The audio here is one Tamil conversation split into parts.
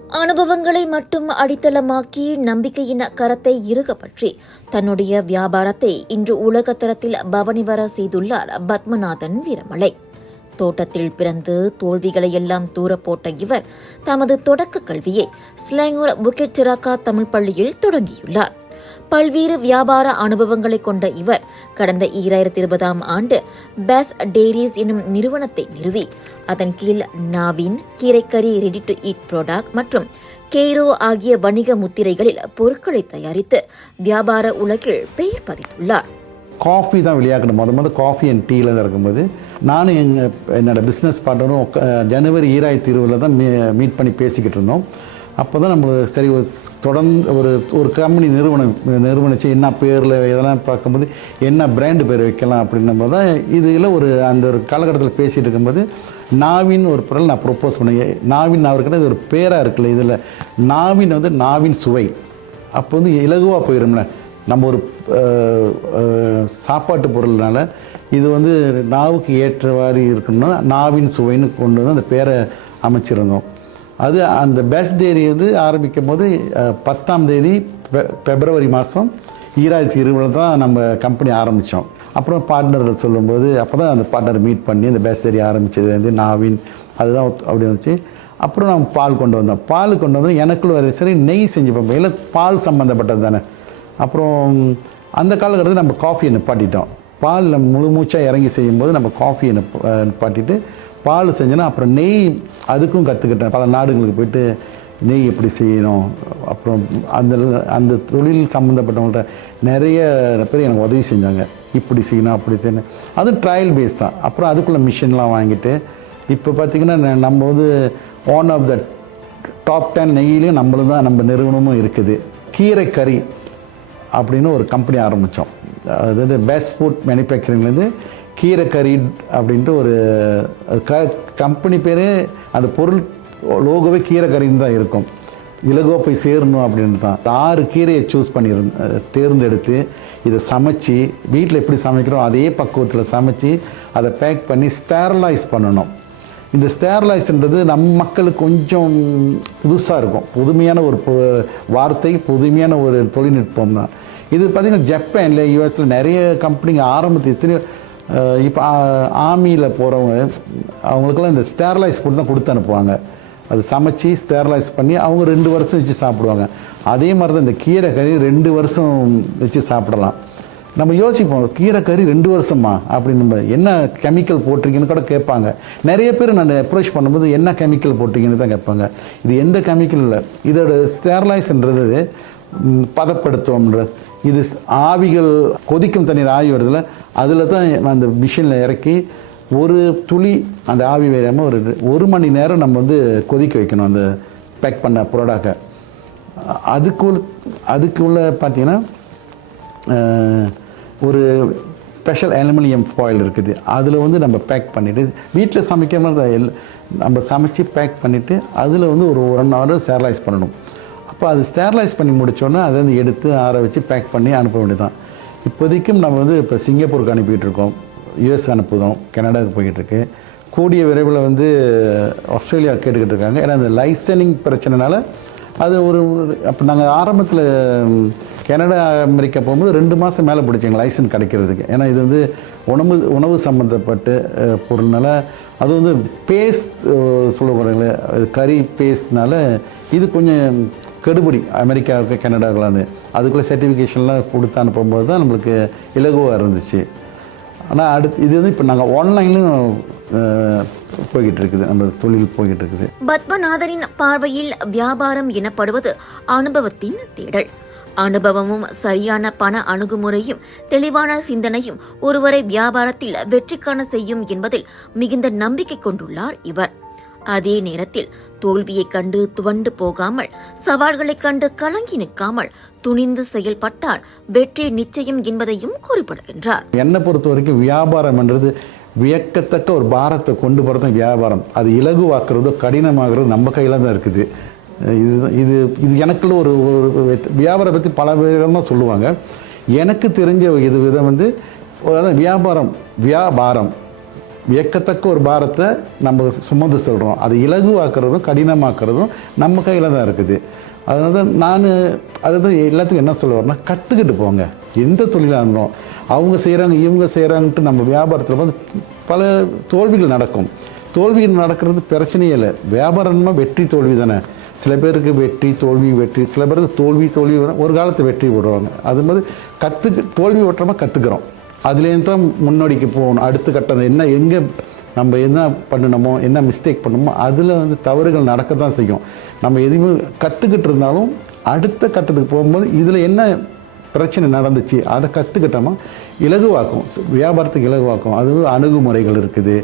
அனுபவங்களை மட்டும் அடித்தளமாக்கி நம்பிக்கையின் கரத்தை இறுக பற்றி தன்னுடைய வியாபாரத்தை இன்று உலகத்தரத்தில் பவனி வர செய்துள்ளார் பத்மநாதன் வீரமலை. தோட்டத்தில் பிறந்து தோல்விகளை எல்லாம் தூர போட்ட இவர் தமது தொடக்க கல்வியை ஸ்லாங்கூர் புக்கெட் சிராக்கா தமிழ் பள்ளியில் தொடங்கியுள்ளார். பல்வேறு வியாபார அனுபவங்களை கொண்ட இவர் கடந்த 2020ஆம் ஆண்டு பேஸ் டெய்ரிஸ் எனும் நிறுவனத்தை நிறுவி அதன் கீழ் நாவின் கீரைக்கறி ரெடி டு ஈட் ப்ராடக்ட் மற்றும் கெய்ரோ ஆகிய வணிக முத்திரைகளில் பொருட்களை தயாரித்து வியாபார உலகில் பெயர் பதித்துள்ளார். காஃபி தான் விளையாக்கணும். மொதல் காஃபி அண்ட் டீயில் இருக்கும்போது நானும் என்னோடய பிஸ்னஸ் பார்ட்னரும் ஜனவரி 2020 தான் மீட் பண்ணி பேசிக்கிட்டு இருந்தோம். அப்போ தான் நம்மளுக்கு சரி தொடர்ந்து ஒரு கம்பெனி நிறுவனிச்சு என்ன பேரில் இதெல்லாம் பார்க்கும்போது என்ன பிராண்டு பேர் வைக்கலாம் அப்படின்னும் தான் இதில் அந்த ஒரு காலகட்டத்தில் பேசிகிட்டு இருக்கும்போது நாவின் ஒரு பொருள் நான் ப்ரொப்போஸ் பண்ணேன். நாவின் அவர்கிட்ட இது ஒரு பேராக இருக்குல்ல, இதில் நாவின் நாவின் சுவை அப்போ இலகுவாக போயிடும்ல. நம்ம ஒரு சாப்பாட்டு பொருள்னால இது நாவுக்கு ஏற்றவாறு இருக்கணும்னா நாவின் சுவைன்னு கொண்டு வந்து அந்த பேரை அமைச்சிருந்தோம். அது அந்த பெஸ்ட் டெய்ரி ஆரம்பிக்கும் போது 10ஆம் தேதி பிப்ரவரி மாதம் 2020 தான் நம்ம கம்பெனி ஆரம்பித்தோம். அப்புறம் பார்ட்னர் சொல்லும்போது அப்போ தான் அந்த பார்ட்னர் மீட் பண்ணி அந்த பெஸ்ட் டெய்ரி ஆரம்பித்தது நாவின் அதுதான் அப்படி வந்துச்சு. அப்புறம் நம்ம பால் கொண்டு வந்தோம். பால் கொண்டு வந்து எனக்குள்ள வர சரி நெய் செஞ்சு பார்ப்போம், இல்லை பால் சம்மந்தப்பட்டது தானே. அப்புறம் அந்த காலகட்டத்தில் நம்ம காஃபியை நிப்பாட்டிட்டோம். பால் நம்ம முழு மூச்சாக இறங்கி செய்யும்போது நம்ம காஃபியை நிப்பாட்டிட்டு பால் செஞ்சோன்னா அப்புறம் நெய் அதுக்கும் கற்றுக்கிட்டேன். பல நாடுகளுக்கு போயிட்டு நெய் எப்படி செய்யணும், அப்புறம் அந்த தொழில் சம்மந்தப்பட்டவங்கள்ட்ட நிறைய பேர் எனக்கு உதவி செஞ்சாங்க. இப்படி செய்யணும் அப்படி செய்யணும், அதுவும் ட்ரையல் பேஸ் தான். அப்புறம் அதுக்குள்ளே மிஷின்லாம் வாங்கிட்டு இப்போ பார்த்திங்கன்னா நம்ம ஒன் ஆஃப் த டாப் 10 நெய்யிலையும் நம்ம நிறுவனமும் இருக்குது. கீரைக்கறி அப்படின்னு ஒரு கம்பெனி ஆரம்பித்தோம். அதாவது பெஸ்ட் ஃபுட் மேனுஃபேக்சரிங்லேருந்து கீரைக்கறி அப்படின்ட்டு ஒரு கம்பெனி பேரே அந்த பொருள் லோகோவே கீரைக்கறின்னு தான் இருக்கும். இலகுவாக போய் சேரணும் அப்படின்னு தான் 6 கீரையை சூஸ் தேர்ந்தெடுத்து இதை சமைச்சு வீட்டில் எப்படி சமைக்கிறோம் அதே பக்குவத்தில் சமைச்சு அதை பேக் பண்ணி ஸ்டெர்லைஸ் பண்ணணும். இந்த ஸ்டெர்லைஸ்ன்றது நம்ம மக்களுக்கு கொஞ்சம் புதுசாக இருக்கும். புதுமையான ஒரு வார்த்தை, புதுமையான ஒரு தொழில்நுட்பம் தான் இது. பார்த்திங்கன்னா ஜப்பானில் யூஎஸில் நிறைய கம்பெனிங்க ஆரம்பத்து எத்தனையோ இப்போ ஆர்மியில் போகிறவங்க அவங்களுக்கெல்லாம் இந்த ஸ்டெர்லைஸ் போட்டு தான் கொடுத்து அனுப்புவாங்க. அது சமைச்சு ஸ்டெர்லைஸ் பண்ணி அவங்க 2 வருஷம் வச்சு சாப்பிடுவாங்க. அதே மாதிரி தான் இந்த கீரைக்கறி 2 வருஷம் வச்சு சாப்பிடலாம். நம்ம யோசிப்போம், கீரைக்கறி 2 வருஷமா அப்படின்னு. நம்ம என்ன கெமிக்கல் போட்டிருக்கீங்கன்னு கூட கேட்பாங்க. நிறைய பேர் நான் அப்ரோச் பண்ணும்போது என்ன கெமிக்கல் போட்டிருக்கீங்கன்னு தான் கேட்பாங்க. இது எந்த கெமிக்கல் இல்லை, இதோட ஸ்டெர்லைஸ்ன்றது பதப்படுத்துவோம்ன்றது. இது ஆவிகள் கொதிக்கும் தண்ணீர் ஆவி வருதுல, அதில் தான் அந்த மிஷினில் இறக்கி ஒரு துளி அந்த ஆவி வேறாமல் ஒரு மணி நேரம் நம்ம கொதிக்க வைக்கணும் அந்த பேக் பண்ண ப்ராடக்டை. அதுக்குள்ள பார்த்திங்கன்னா ஒரு ஸ்பெஷல் அலுமினியம் ஃபாயில் இருக்குது. அதில் நம்ம பேக் பண்ணிவிட்டு வீட்டில் சமைக்கிற மாதிரி நம்ம சமைச்சு பேக் பண்ணிவிட்டு அதில் ஒரு 1 hour ஸ்டெர்லைஸ் பண்ணணும். அப்போ அது ஸ்டெர்லைஸ் பண்ணி முடித்தோன்னே அதை எடுத்து ஆற வச்சு பேக் பண்ணி அனுப்ப வேண்டியதான். இப்போதைக்கும் நம்ம இப்போ சிங்கப்பூருக்கு அனுப்பிட்டு இருக்கோம், யூஎஸ் அனுப்புதோம், கனடாவுக்கு போய்கிட்டுருக்கு. கூடிய விரைவில் ஆஸ்திரேலியா கேட்டுக்கிட்டு இருக்காங்க. ஏன்னா அந்த லைசனிங் பிரச்சனைனால அது அப்போ நாங்கள் ஆரம்பத்தில் கனடா அமெரிக்கா போகும்போது 2 மாதம் மேலே பிடிச்ச லைசன்ஸ் கிடைக்கிறதுக்கு. ஏன்னா இது உணவு சம்மந்தப்பட்ட பொருள்னால அது பேஸ்ட் சொல்ல போகிறீங்களே, கறி பேஸ்ட்னால இது கொஞ்சம் கெடுபடி அமெரிக்காவுக்கு கனடாவுக்குலாம் அதுக்குள்ளே சர்டிஃபிகேஷன்லாம் கொடுத்து அனுப்பும்போது தான் நம்மளுக்கு இலகுவாக இருந்துச்சு. ஆனால் அடுத்து இது இப்போ நாங்கள் ஆன்லைன்லையும் போய்கிட்டு இருக்குது, நம்ம தொழில் போய்கிட்டு இருக்குது. பத்மநாதனின் பார்வையில் வியாபாரம் எனப்படுவது அனுபவத்தின் தேடல். அனுபவமும் சரியான பண அணுகுமுறையும் தெளிவான சிந்தனையும் ஒருவரை வியாபாரத்தில் வெற்றி காண செய்யும் என்பதில் மிகுந்த நம்பிக்கை கொண்டுள்ளார் இவர். அதே நேரத்தில் தோல்வியைக் கண்டு துவண்டு போகாமல், சவால்களைக் கண்டு கலங்கி நிற்காமல் துணிந்து செயல்பட்டால் வெற்றி நிச்சயம் என்பதையும் குறிப்பிடுகின்றார். என்னை பொறுத்த வரைக்கும் வியாபாரம் என்றது வியக்கத்தக்க ஒரு பாரத்தை கொண்டு போகிறது வியாபாரம். அது இலகுவாக்குறதோ கடினமாகிறது நம்ம கையில் தான் இருக்குது. இது எனக்குள்ள ஒரு வியாபாரம் பற்றி பல விதமாக சொல்லுவாங்க. எனக்கு தெரிஞ்ச இது விதம் அதான் வியாபாரம் வியக்கத்தக்க ஒரு பாரத்தை நம்ம சுமந்து சொல்கிறோம். அது இலகுவாக்குறதும் கடினமாக்குறதும் நம்ம கையில் தான் இருக்குது. அதனால தான் நான் அதாவது எல்லாத்துக்கும் என்ன சொல்ல வரேன்னா, கற்றுக்கிட்டு போங்க. எந்த தொழிலாக இருந்தோம், அவங்க செய்கிறாங்க இவங்க செய்கிறாங்கன்ட்டு நம்ம வியாபாரத்தில் வந்து பல தோல்விகள் நடக்கும். தோல்விகள் நடக்கிறது பிரச்சனையே இல்லை. வியாபாரம்னா வெற்றி தோல்வி தானே. சில பேருக்கு வெற்றி தோல்வி வெற்றி, சில பேருக்கு தோல்வி ஒரு காலத்து வெற்றி விடுவாங்க. அது மாதிரி தோல்வி ஓட்டமாக கற்றுக்கிறோம். அதுலேருந்து தான் முன்னோடிக்கு போகணும். அடுத்த கட்டம் என்ன, எங்கே நம்ம என்ன பண்ணணுமோ, என்ன மிஸ்டேக் பண்ணணுமோ, அதில் வந்து தவறுகள் நடக்க தான் செய்யும். நம்ம எதுவுமே கற்றுக்கிட்டு இருந்தாலும் அடுத்த கட்டத்துக்கு போகும்போது இதில் என்ன பிரச்சனை நடந்துச்சு அதை கற்றுக்கிட்டோமா இலகுவாக்கும், வியாபாரத்துக்கு இலகுவாக்கும். அது அணுகுமுறைகள் இருக்குது.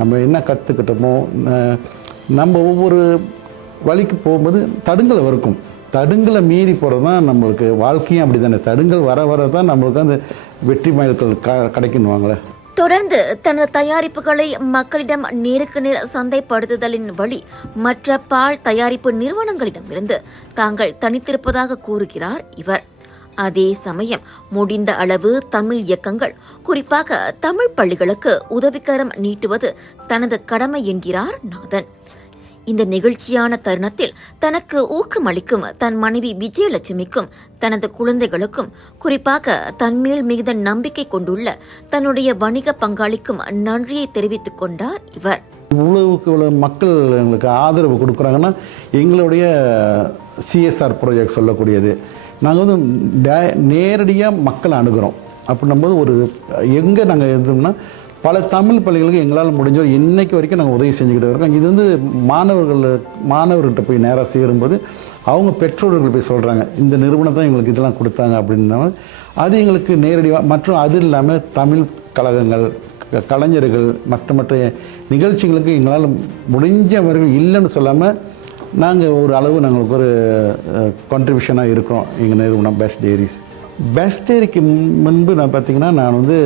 நம்ம என்ன கற்றுக்கிட்டோமோ, நம்ம ஒவ்வொரு வழிக்கு போகும்போது தடுங்களை இருக்கும். தடுங்களை மீறி போகிறது தான் நம்மளுக்கு வாழ்க்கையும் அப்படி தானே. தடுங்கள் வர வர தான் நம்மளுக்கு அந்த வெற்றி மைல்கள் கிடைக்கணுவாங்களே. தொடர்ந்து தனது தயாரிப்புகளை மக்களிடம் நேருக்கு நேர் சந்தைப்படுத்துதலின் வழி மற்ற பால் தயாரிப்பு நிறுவனங்களிடமிருந்து தாங்கள் தனித்திருப்பதாக கூறுகிறார் இவர். அதே சமயம் முடிந்த அளவு தமிழ் இயக்கங்கள், குறிப்பாக தமிழ் பள்ளிகளுக்கு உதவிக்கரம் நீட்டுவது தனது கடமை என்கிறார் நாதன். இந்த நிகழ்ச்சியான தருணத்தில் தனக்கு ஊக்கமளிக்கும் தன் மனைவி விஜயலட்சுமிக்கும் தனது குழந்தைகளுக்கும், குறிப்பாக தன்மேல் மிகுந்த நம்பிக்கை கொண்டுள்ள தன்னுடைய வணிக பங்காளிக்கும் நன்றியை தெரிவித்துக் கொண்டார் இவர். இவ்வளவு மக்கள் எங்களுக்கு ஆதரவு கொடுக்குறாங்கன்னா எங்களுடைய சிஎஸ்ஆர் ப்ராஜெக்ட் சொல்லக்கூடியது. நாங்கள் வந்து நேரடியாக மக்களை அணுகிறோம். அப்படின்னும்போது ஒரு எங்கே நாங்கள் இருந்தோம்னா பல தமிழ் பள்ளிகளுக்கு எங்களால் முடிஞ்சோம் இன்னைக்கு வரைக்கும் நாங்கள் உதவி செஞ்சுக்கிட்டு இருக்கோம். இது வந்து மாணவர்கிட்ட போய் நேராக சேரும்போது அவங்க பெற்றோர்கள் போய் சொல்கிறாங்க, இந்த நிறுவனம் தான் எங்களுக்கு இதெல்லாம் கொடுத்தாங்க அப்படின்னாலும் அது எங்களுக்கு நேரடியாக. மற்றும் அது இல்லாமல் தமிழ் கழகங்கள், கலைஞர்கள், மற்ற நிகழ்ச்சிகளுக்கு எங்களால் முடிஞ்சவர்கள் இல்லைன்னு சொல்லாமல் நாங்கள் ஒரு அளவு நாங்களுக்கு ஒரு கான்ட்ரிபியூஷனாக இருக்கிறோம். எங்கள் நிறுவனம் பெஸ்ட் டேரிக்கு முன்பு நான் வந்து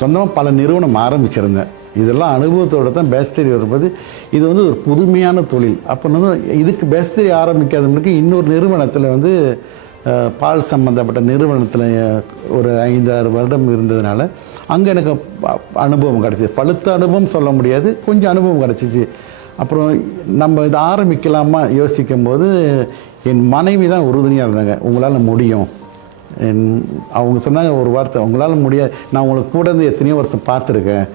சொந்தமாக பல நிறுவனம் ஆரம்பிச்சிருந்தேன். இதெல்லாம் அனுபவத்தோடு தான் பெஸ்ட் டேரி வரும்போது இது வந்து ஒரு புதுமையான தொழில். அப்போ வந்து இதுக்கு பெஸ்ட் டேரி ஆரம்பிக்காதவங்களுக்கு இன்னொரு நிறுவனத்தில் வந்து பால் சம்மந்தப்பட்ட நிறுவனத்தில் ஒரு 5-6 வருடம் இருந்ததுனால அங்கே எனக்கு அனுபவம் கிடச்சிது. பழுத்த அனுபவம் சொல்ல முடியாது, கொஞ்சம் அனுபவம் கிடச்சிச்சு. அப்புறம் நம்ம இதை ஆரம்பிக்கலாமா யோசிக்கும் போது என் மனைவி தான் உறுதுணையாக இருந்தாங்க. உங்களால் முடியும். அவங்க சொன்னாங்க ஒரு வார்த்தை, உங்களால் முடியாது, நான் உங்களுக்கு கூட இருந்து எத்தனையோ வருஷம் பார்த்துருக்கேன்,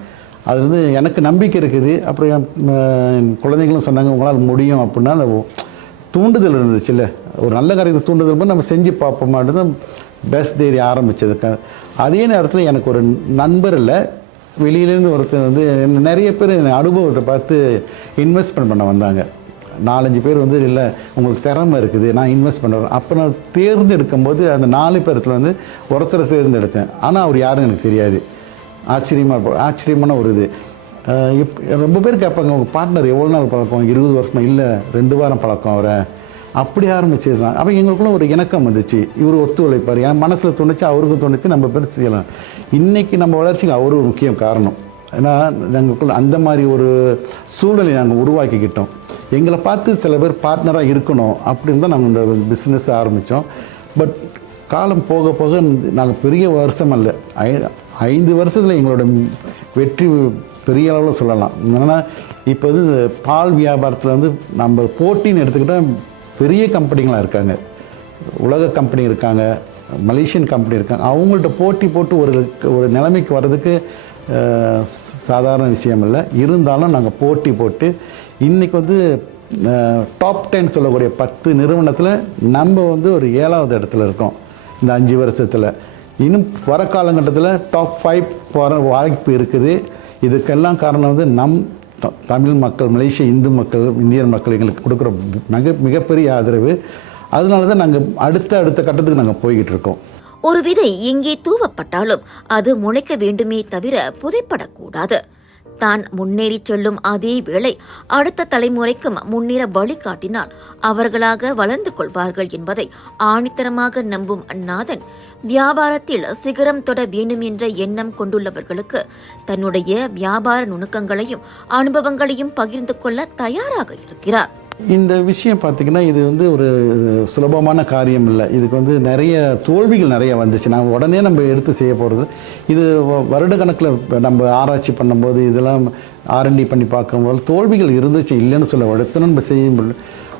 அது வந்து எனக்கு நம்பிக்கை இருக்குது. அப்புறம் என் குழந்தைங்களும் சொன்னாங்க உங்களால் முடியும் அப்படின்னா அந்த தூண்டுதல் இருந்துச்சு இல்லை, ஒரு நல்ல காரியத்தை தூண்டுதல் போது நம்ம செஞ்சு பார்ப்போமாட்டு தான் பெஸ்ட் டேரி ஆரம்பித்ததுக்கு. அதே நேரத்தில் எனக்கு ஒரு நண்பர் இல்லை, வெளியிலேருந்து ஒருத்தர் வந்து நிறைய பேர் என் அனுபவத்தை பார்த்து இன்வெஸ்ட்மெண்ட் பண்ண வந்தாங்க. 4-5 பேர் வந்து இல்லை உங்களுக்கு திறமை இருக்குது, நான் இன்வெஸ்ட் பண்ணுறேன். அப்போ நான் தேர்ந்தெடுக்கும் போது அந்த 4 பேரத்தில் வந்து ஒருத்தரை தேர்ந்தெடுத்தேன். ஆனால் அவர் யாரும் எனக்கு தெரியாது. ஆச்சரியமான ஒரு இது. ரொம்ப பேர் கேட்பாங்க, உங்கள் பார்ட்னர் எவ்வளோ நாள் பழக்கம்? 20 வருஷமா? இல்லை 2 வாரம் பழக்கம் அவரை. அப்படி ஆரம்பிச்சது தான். அப்போ எங்களுக்குள்ள ஒரு இணக்கம் வந்துச்சு. இவர் ஒத்துழைப்பார், என் மனசில் தோணுச்சு, அவருக்கும் தோணுச்சு, நம்ம பேர் செய்யலாம். இன்றைக்கி நம்ம வளர்ச்சிக்கு அவரு ஒரு முக்கிய காரணம். ஏன்னா நாங்களுக்குள்ள அந்த மாதிரி ஒரு சூழலை நாங்கள் உருவாக்கிக்கிட்டோம். எங்களை பார்த்து சில பேர் பார்ட்னராக இருக்கணும் அப்படின்னு தான் நாங்கள் இந்த பிஸ்னஸ் ஆரம்பித்தோம். பட் காலம் போக போக நாங்கள் பெரிய வருஷம் அல்ல, 5 வருஷத்தில் எங்களோட வெற்றி பெரிய அளவில் சொல்லலாம். ஏன்னா இப்போ வந்து பால் வியாபாரத்தில் வந்து நம்ம போட்டின்னு எடுத்துக்கிட்டால் பெரிய கம்பெனிகளாக இருக்காங்க, உலக கம்பெனி இருக்காங்க, மலேசியன் கம்பெனி இருக்காங்க. அவங்கள்ட்ட போட்டி போட்டு ஒரு நிலைமைக்கு வர்றதுக்கு சாதாரண விஷயம் இல்லை. இருந்தாலும் நாங்கள் போட்டி போட்டு இன்றைக்கி வந்து டாப் 10 சொல்லக்கூடிய 10 நிறுவனத்தில் நம்ம வந்து ஒரு 7வது இடத்துல இருக்கோம் இந்த 5 வருஷத்தில். இன்னும் வர காலகட்டத்தில் டாப் 5 போகிற வாய்ப்பு இருக்குது. இதுக்கெல்லாம் காரணம் வந்து தமிழ் மக்கள், மலேசிய இந்து மக்கள், இந்தியன் மக்கள் எங்களுக்கு கொடுக்குற மிகப்பெரிய ஆதரவு. அதனால தான் நாங்கள் அடுத்த கட்டத்துக்கு நாங்கள் போய்கிட்டு இருக்கோம். ஒரு விதை எங்கே தூவப்பட்டாலும் அது முளைக்க வேண்டுமே தவிர புதைப்படக்கூடாது. தான் முன்னேறி செல்லும் அதே வேளை அடுத்த தலைமுறைக்கும் முன்னேற வழிகாட்டினால் அவர்களாக வளர்ந்து கொள்வார்கள் என்பதை ஆணித்தரமாக நம்பும் நாதன், வியாபாரத்தில் சிகரம் தொட வேண்டும் என்ற எண்ணம் கொண்டுள்ளவர்களுக்கு தன்னுடைய வியாபார நுணுக்கங்களையும் அனுபவங்களையும் பகிர்ந்து கொள்ள தயாராக இருக்கிறார். இந்த விஷயம் பார்த்திங்கன்னா இது வந்து ஒரு சுலபமான காரியம் இல்லை. இதுக்கு வந்து நிறைய தோல்விகள் நிறைய வந்துச்சு. நான் உடனே நம்ம எடுத்து செய்ய போகிறது இது வருடக்கணக்கில் நம்ம ஆராய்ச்சி பண்ணும்போது இதெல்லாம் R&D பண்ணி பார்க்கும்போது தோல்விகள் இருந்துச்சு, இல்லைன்னு சொல்ல எடுத்து நம்ம செய்யும்போது.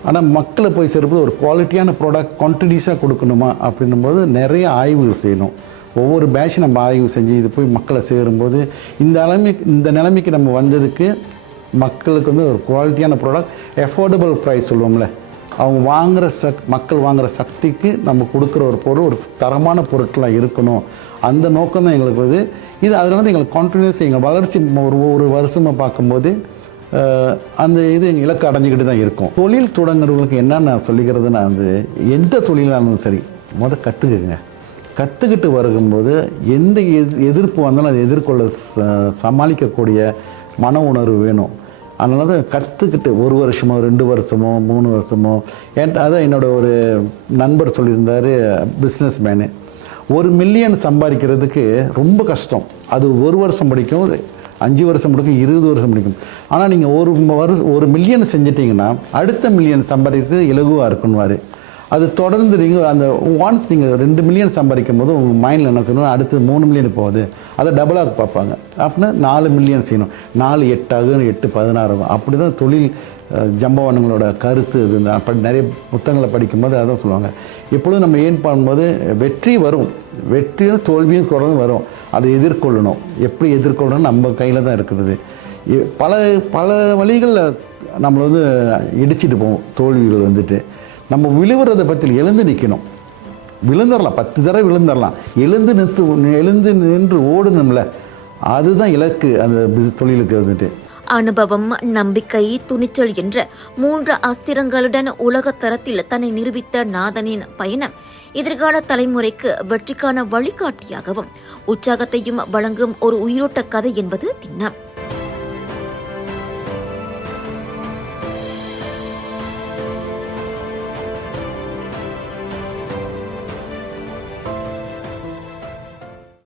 ஆனால் மக்களை போய் சேர்ப்பது ஒரு குவாலிட்டியான ப்ராடக்ட் கண்டினியூஸாக கொடுக்கணுமா அப்படின்னும்போது நிறைய ஆய்வுகள் செய்யணும். ஒவ்வொரு பேட்ச் நம்ம ஆய்வு செஞ்சு இது போய் மக்களை சேரும்போது இந்த நிலைமைக்கு நம்ம வந்ததுக்கு மக்களுக்கு வந்து ஒரு குவாலிட்டியான ப்ராடக்ட், எஃபோர்டபுள் ப்ரைஸ் சொல்லுவோம்ல, அவங்க வாங்குகிற மக்கள் வாங்குகிற சக்திக்கு நம்ம கொடுக்குற ஒரு பொருள் ஒரு தரமான பொருட்களாக இருக்கணும். அந்த நோக்கம் தான் எங்களுக்கு வந்து இது. அதில் வந்து எங்களுக்கு கான்டினியூஸ் எங்கள் வளர்ச்சி ஒரு வருஷமாக பார்க்கும்போது அந்த இது எங்கள் இலக்கு அடைஞ்சிக்கிட்டு தான் இருக்கும். தொழில் தொடங்குறவங்களுக்கு என்னென்னு நான் சொல்லிக்கிறதுனா வந்து எந்த தொழிலாக இருந்தாலும் சரி கற்றுக்குங்க. கற்றுக்கிட்டு வரும்போது எந்த எதிர்ப்பு வந்தாலும் அதை எதிர்கொள்ள சமாளிக்கக்கூடிய மன உணர்வு வேணும். அதனால தான் கற்றுக்கிட்டு 1 வருஷமோ 2 வருஷமோ 3 வருஷமோ அதான் என்னோட ஒரு நண்பர் சொல்லியிருந்தார், பிஸ்னஸ் மேனு. 1 மில்லியன் சம்பாதிக்கிறதுக்கு ரொம்ப கஷ்டம். அது 1 வருஷம் படிக்கும், 5 வருஷம் முடிக்கும், 20 வருஷம் முடிக்கும். ஆனால் நீங்கள் 1 மில்லியன் செஞ்சிட்டிங்கன்னா அடுத்த மில்லியன் சம்பாதிக்கிறது இலகுவாக இருக்குன்னுவார். அது தொடர்ந்து நீங்கள் அந்த ஒன்ஸ் நீங்கள் 2 மில்லியன் சம்பாதிக்கும் போது உங்கள் மைண்டில் என்ன சொல்லணும், அடுத்து 3 மில்லியன் போகுது, அதை டபுளாக பார்ப்பாங்க. அப்படின்னா 4 மில்லியன் செய்யணும், 4 8 ஆகும், 8 16 ஆகும். அப்படி தான் தொழில் ஜம்பவான்களோட கருத்து. இது நிறைய புத்தகங்களை படிக்கும்போது அதான் சொல்லுவாங்க. எப்பொழுதும் நம்ம ஏன் பண்ணும்போது வெற்றி வரும், வெற்றியும் தோல்வியும் தொடர்ந்து வரும். அதை எதிர்கொள்ளணும். எப்படி எதிர்கொள்ளணும் நம்ம கையில் தான் இருக்கிறது. பல வழிகளில் நம்மளை வந்து இடிச்சிட்டு போவோம் தோல்விகள் வந்துட்டு. நம்ம விழுவுறதை பற்றி எழுந்து நிற்கணும். விழுந்துடலாம், 10 தடவை விழுந்துடலாம், எழுந்து நின்று ஓடணும்ல, அதுதான் இலக்கு அந்த தொழிலுக்கு வந்துட்டு. அனுபவம், நம்பிக்கை, துணிச்சல் என்ற 3 அஸ்திரங்களுடன் உலக தரத்தில் தன்னை நிரூபித்த நாதனின் பயணம் எதிர்கால தலைமுறைக்கு வெற்றிக்கான வழிகாட்டியாகவும் உற்சாகத்தையும் வழங்கும் ஒரு உயிரோட்ட கதை என்பது திண்ணம்.